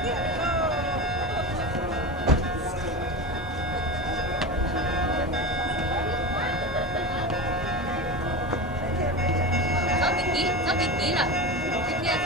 6点几了，今天是。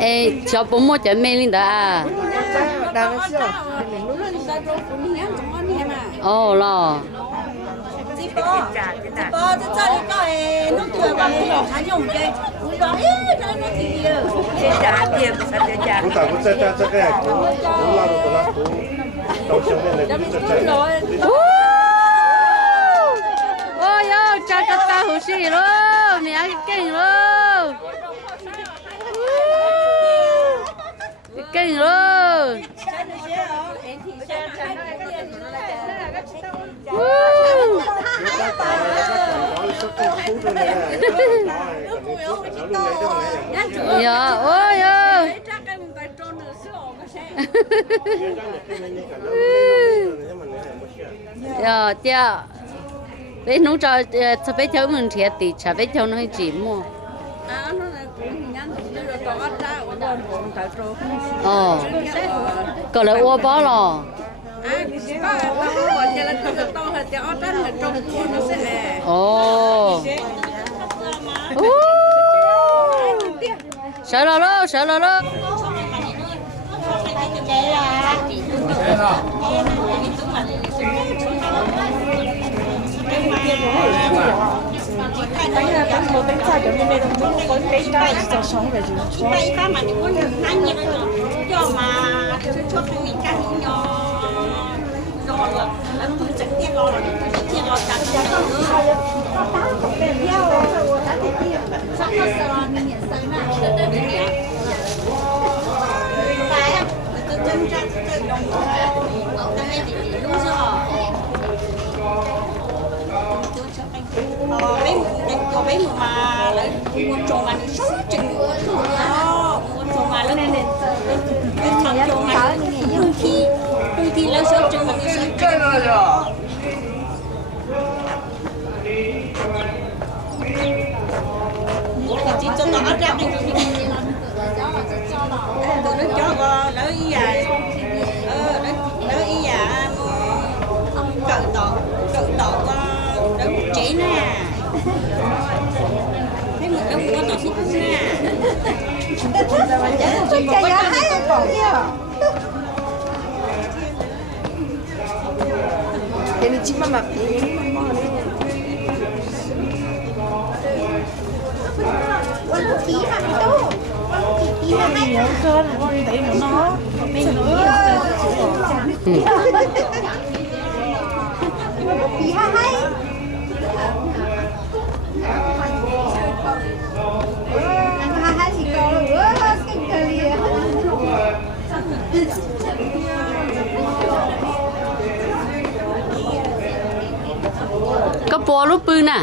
Ê, cho bố mua cho mẹ lên đó à? Ồ lo. Ôi ơi, cha cho ta hủ xì luôn, mẹ kinh luôn. Kinh luôn. Dạ, ôi ơi. Dạ, dạ. Bé nấu cho bé cháu mình thiệt thì chả bé cháu nó hay chỉ mua. Ồ, còn lại ô bó lò. Ồ. Sợ lò lô, sợ lò lô. Bánh một bánh xào kiểu như này đồng muốn có cái tay cho sống về chúng cho. Bánh ba mà những con ăn như vậy cho mà cho mình ăn nhỏ rồi là tôi trực tiếp rồi chia rồi cả cái đó nữa. Sắp hết rồi mình nhận sáng nào để mình nhận. Phải tôi chân chân chân đồng ở đây thì đúng rồi. Mấy mà lại muốn trồng mà nó sống chừng nữa đó muốn trồng mà nó nên cái thằng trồng mà đôi khi nó sống chừng mà nó sống chừng chỉ cho nó ra đi tụi nó cho nó ý dài nó ý dạ cận tọt nó chỉ nè thấy mình đâu có tọt xuống nè cái giá hay còn cái này chỉ mà mặc tí mà đâu tí mà hay nhớ cơn con thấy nó mình nữa tí hay có bò lúc bự nè.